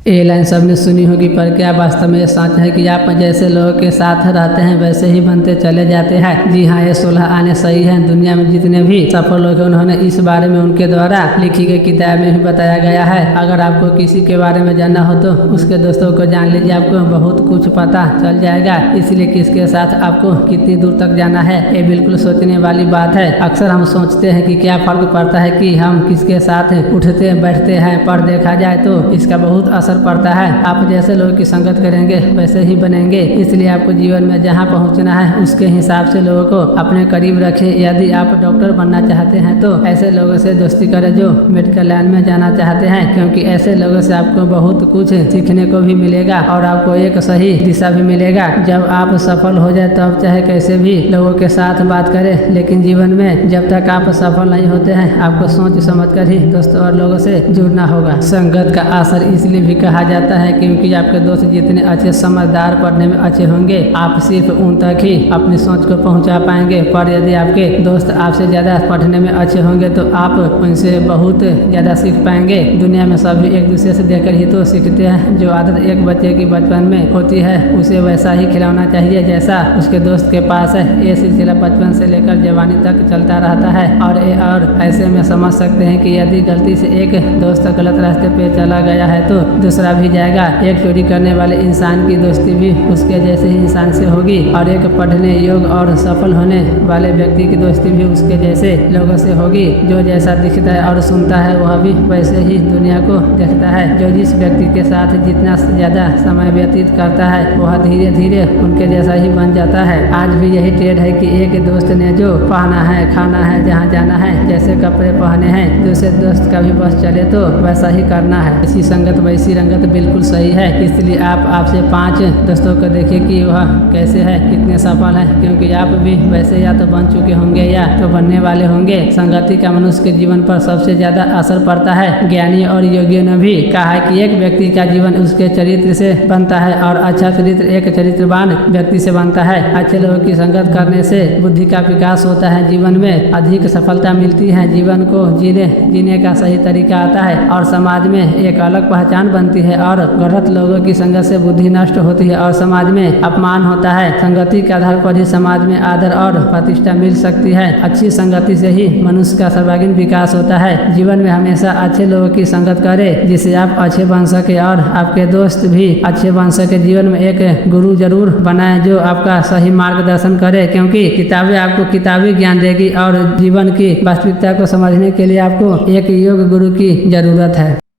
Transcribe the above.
ये लाइन सबने सुनी होगी, पर क्या वास्तव में ये सच है कि आप जैसे लोगों के साथ रहते हैं वैसे ही बनते चले जाते हैं? जी हाँ, ये 16 आने सही है। दुनिया में जितने भी सफल लोग हैं उन्होंने इस बारे में उनके द्वारा लिखी गई किताब में भी बताया गया है। अगर आपको किसी के बारे में जानना हो तो उसके दोस्तों को जान लीजिए, आपको बहुत कुछ पता चल जाएगा। इसलिए किसके साथ आपको कितनी दूर तक जाना है ये बिल्कुल सोचने वाली बात है। अक्सर हम सोचते हैं कि क्या फर्क पड़ता है कि हम किसके साथ उठते बैठते हैं, पर देखा जाए तो इसका बहुत असर पड़ता है। आप जैसे लोगों की संगत करेंगे वैसे ही बनेंगे। इसलिए आपको जीवन में जहां पहुंचना है उसके हिसाब से लोगों को अपने करीब रखें। यदि आप डॉक्टर बनना चाहते हैं तो ऐसे लोगों से दोस्ती करें जो मेडिकल लाइन में जाना चाहते हैं, क्योंकि ऐसे लोगों से आपको बहुत कुछ सीखने को भी मिलेगा और आपको एक सही दिशा भी मिलेगा। जब आप सफल हो जाए तब चाहे कैसे भी लोगों के साथ बात करें, लेकिन जीवन में जब तक आप सफल नहीं होते हैं आपको सोच समझ कर ही दोस्तों और लोगों से जुड़ना होगा। संगत का असर इसलिए भी कहा जाता है क्योंकि आपके दोस्त जितने अच्छे समझदार पढ़ने में अच्छे होंगे आप सिर्फ उन तक ही अपनी सोच को पहुंचा पाएंगे। पर यदि आपके दोस्त आपसे ज्यादा पढ़ने में अच्छे होंगे तो आप उनसे बहुत ज्यादा सीख पाएंगे। दुनिया में सभी एक दूसरे से देखकर ही तो सीखते हैं। जो आदत एक बच्चे की बचपन में होती है उसे वैसा ही खिलाना चाहिए जैसा उसके दोस्त के पास है। ये सिलसिला बचपन से लेकर जवानी तक चलता रहता है। और ऐसे में समझ सकते हैं कि यदि गलती से एक दोस्त गलत रास्ते पे चला गया है तो दूसरा भी जाएगा। एक चोरी करने वाले इंसान की दोस्ती भी उसके जैसे ही इंसान से होगी और एक पढ़ने योग्य और सफल होने वाले व्यक्ति की दोस्ती भी उसके जैसे लोगों से होगी। जो जैसा दिखता है और सुनता है वह भी वैसे ही दुनिया को देखता है। जो जिस व्यक्ति के साथ जितना ज्यादा समय व्यतीत करता है वह धीरे धीरे उनके जैसा ही बन जाता है। आज भी यही ट्रेंड है कि एक दोस्त ने जो पहना है, खाना है, जहाँ जाना है, जैसे कपड़े पहने हैं, दूसरे दोस्त का भी बस चले तो वैसा ही करना है। इसी संगत वैसी रंगत बिल्कुल सही है। इसलिए आप आपसे 5 दोस्तों को देखिए कि वह कैसे है, कितने सफल है, क्योंकि आप भी वैसे या तो बन चुके होंगे या तो बनने वाले होंगे। संगति का मनुष्य के जीवन पर सबसे ज्यादा असर पड़ता है। ज्ञानी और योगियों ने भी कहा है कि एक व्यक्ति का जीवन उसके चरित्र से बनता है और अच्छा चरित्र एक चरित्रवान व्यक्ति से बनता है। अच्छे लोगों की संगत करने से बुद्धि का विकास होता है, जीवन में अधिक सफलता मिलती है, जीवन को जीने का सही तरीका आता है और समाज में एक अलग पहचान बनती है। और गलत लोगों की संगत से बुद्धि नष्ट होती है और समाज में अपमान होता है। संगति के आधार पर ही समाज में आदर और प्रतिष्ठा मिल सकती है। अच्छी संगति से ही मनुष्य का सर्वांगीण विकास होता है। जीवन में हमेशा अच्छे लोगों की संगत करें जिससे आप अच्छे बन सके और आपके दोस्त भी अच्छे बन सके। जीवन में एक गुरु जरूर बनाए जो आपका सही मार्गदर्शन करे, क्योंकि किताबें आपको किताबी ज्ञान देगी और जीवन की वास्तविकता को समझने के लिए आपको एक योग गुरु की जरूरत है।